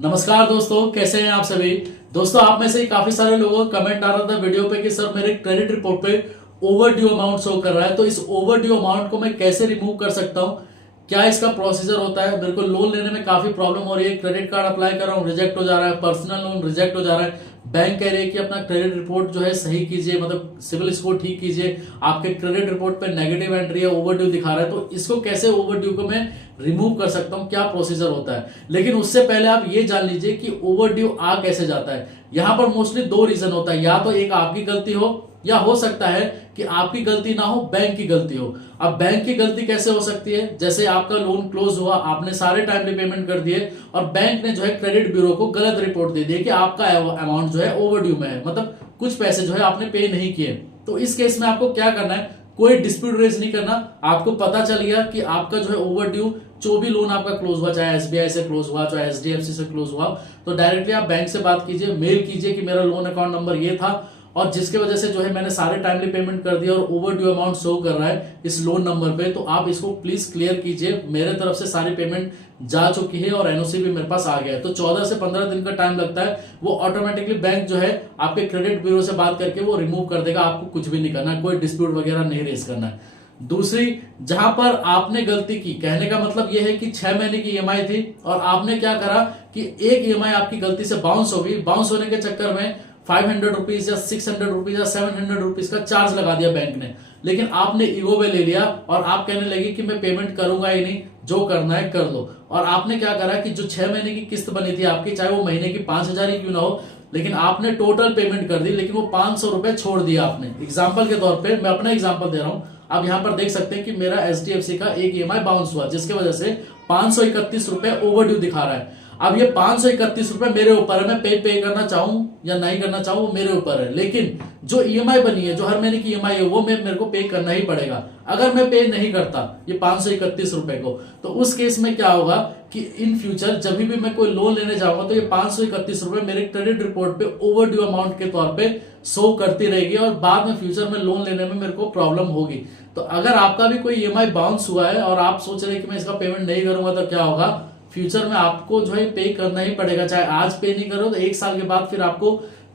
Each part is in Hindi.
नमस्कार दोस्तों, कैसे हैं आप सभी। दोस्तों, आप में से काफी सारे लोगों का कमेंट आ रहा था वीडियो पे कि सर मेरे क्रेडिट रिपोर्ट पे ओवर ड्यू अमाउंट शो कर रहा है, तो इस ओवर ड्यू अमाउंट को मैं कैसे रिमूव कर सकता हूँ, क्या इसका प्रोसीजर होता है। मेरे को लोन लेने में काफी प्रॉब्लम हो रही है, क्रेडिट कार्ड अप्लाई कर रहा हूँ रिजेक्ट हो जा रहा है, पर्सनल लोन रिजेक्ट हो जा रहा है। बैंक कह रही है कि अपना क्रेडिट रिपोर्ट जो है सही कीजिए, मतलब सिविल स्कोर ठीक कीजिए, आपके क्रेडिट रिपोर्ट पे नेगेटिव एंट्री है, ओवरड्यू दिखा रहा है। तो इसको कैसे ओवरड्यू को मैं रिमूव कर सकता हूं, क्या प्रोसीजर होता है। लेकिन उससे पहले आप ये जान लीजिए कि ओवरड्यू आ कैसे जाता है। यहां पर मोस्टली दो रीजन होता है, या तो एक आपकी गलती हो या हो सकता है कि आपकी गलती ना हो, बैंक की गलती हो। अब बैंक की गलती कैसे हो सकती है, जैसे आपका लोन क्लोज हुआ, आपने सारे टाइमली पेमेंट कर दिए और बैंक ने जो है क्रेडिट ब्यूरो को गलत रिपोर्ट दे दी कि आपका अमाउंट जो है ओवरड्यू में है, मतलब कुछ पैसे जो है आपने पे नहीं किए। तो इस केस में आपको क्या करना है, कोई डिस्प्यूट रेज नहीं करना। आपको पता चल गया कि आपका जो है ओवरड्यू जो भी लोन आपका क्लोज हुआ, चाहे एसबीआई से क्लोज हुआ, चाहे एचडीएफसी से क्लोज हुआ, तो डायरेक्टली आप बैंक से बात कीजिए, मेल कीजिए कि मेरा लोन अकाउंट नंबर ये था और जिसके वजह से जो है मैंने सारे टाइमली पेमेंट कर दिया और ओवरड्यू अमाउंट शो कर रहा है इस लोन नंबर पे, तो आप इसको प्लीज क्लियर कीजिए। मेरे तरफ से सारी पेमेंट जा चुकी है और एनओसी भी मेरे पास आ गया है। तो 14 से 15 दिन का टाइम लगता है, वो ऑटोमेटिकली बैंक जो है आपके क्रेडिट ब्यूरो से बात करके वो रिमूव कर देगा। आपको कुछ भी नहीं करना है, कोई डिस्प्यूट वगैरह नहीं रेज करना है। दूसरी, जहां पर आपने गलती की, कहने का मतलब यह है कि 6 महीने की ईएमआई थी और आपने क्या करा कि एक ईएमआई आपकी गलती से बाउंस हो गई। बाउंस होने के चक्कर में 500 रुपीज या 600 रुपीज या 700 रुपीज का चार्ज लगा दिया बैंक ने। लेकिन आपने ईगो में ले लिया और आप कहने लगे कि मैं पेमेंट करूंगा ही नहीं, जो करना है कर लो। और आपने क्या करा कि जो 6 महीने की किस्त बनी थी आपकी, चाहे वो महीने की 5,000 ही क्यों ना हो, लेकिन आपने टोटल पेमेंट कर दी, लेकिन वो 500 रुपए छोड़ दिया आपने। एग्जाम्पल के तौर पर मैं अपना एग्जाम्पल दे रहा हूं। आप यहां पर देख सकते हैं कि मेरा एचडीएफसी का एक ईएमआई बाउंस हुआ, जिसकी वजह से 531 रुपए ओवरड्यू दिखा रहा है। अब ये 531 रुपए मेरे ऊपर है, मैं पे करना चाहूं या नहीं करना चाहूं वो मेरे ऊपर है। लेकिन जो ईएमआई बनी है, जो हर महीने की ईएमआई है, वो मेरे को पे करना ही पड़ेगा। अगर मैं पे नहीं करता ये 531 रुपए को, तो उस केस में क्या होगा कि इन फ्यूचर जब भी मैं कोई लोन लेने जाऊंगा तो ये 531 रुपए मेरे क्रेडिट रिपोर्ट पे ओवरड्यू अमाउंट के तौर पे शो करती रहेगी और बाद में फ्यूचर में लोन लेने में मेरे को प्रॉब्लम होगी। तो अगर आपका भी कोई ईएमआई बाउंस हुआ है और आप सोच रहे हैं कि मैं इसका पेमेंट नहीं करूंगा, तो क्या होगा, फ्यूचर में आपको जो है पे करना ही पड़ेगा। चाहे आज पे नहीं करो तो 1 साल के बाद फिर आपको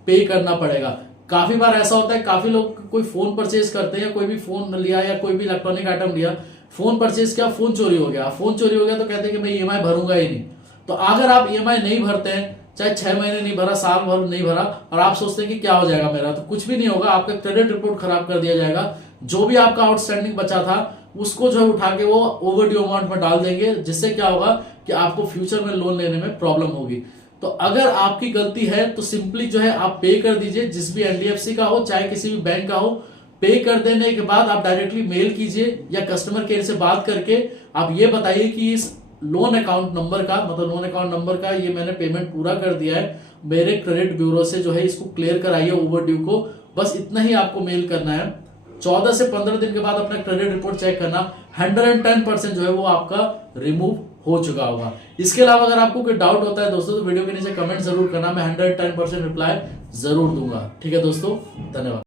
पे करना पड़ेगा। काफी बार ऐसा होता है, काफी लोग कोई फोन परचेज करते हैं, कोई भी फोन लिया या कोई भी इलेक्ट्रॉनिक आइटम लिया, फोन परचेज किया, फोन चोरी हो गया। फोन चोरी हो गया तो कहते हैं कि मैं ईएमआई भरूंगा ही नहीं। तो अगर आप ईएमआई नहीं भरते हैं, चाहे 6 महीने नहीं भरा, साल भर नहीं भरा, और आप सोचते हैं कि क्या हो जाएगा मेरा, तो कुछ भी नहीं होगा। आपका क्रेडिट रिपोर्ट खराब कर दिया जाएगा। जो भी आपका आउटस्टैंडिंग बचा था उसको जो है उठा के वो ओवरड्यू अमाउंट में डाल देंगे, जिससे क्या होगा कि आपको फ्यूचर में लोन लेने में प्रॉब्लम होगी। तो अगर आपकी गलती है तो सिंपली जो है आप पे कर दीजिए, जिस भी एनडीएफसी का हो चाहे किसी भी बैंक का हो। पे कर देने के बाद आप डायरेक्टली मेल कीजिए या कस्टमर केयर से बात करके आप ये बताइए कि इस लोन अकाउंट नंबर का, मतलब लोन अकाउंट नंबर का ये मैंने पेमेंट पूरा कर दिया है, मेरे क्रेडिट ब्यूरो से जो है इसको क्लियर कराइए ओवरड्यू को। बस इतना ही आपको मेल करना है। 14 से 15 दिन के बाद अपना क्रेडिट रिपोर्ट चेक करना, 110% जो है वो आपका रिमूव हो चुका होगा। इसके अलावा अगर आपको कोई डाउट होता है दोस्तों, तो वीडियो के नीचे कमेंट जरूर करना, मैं 110% रिप्लाई जरूर दूंगा। ठीक है दोस्तों, धन्यवाद।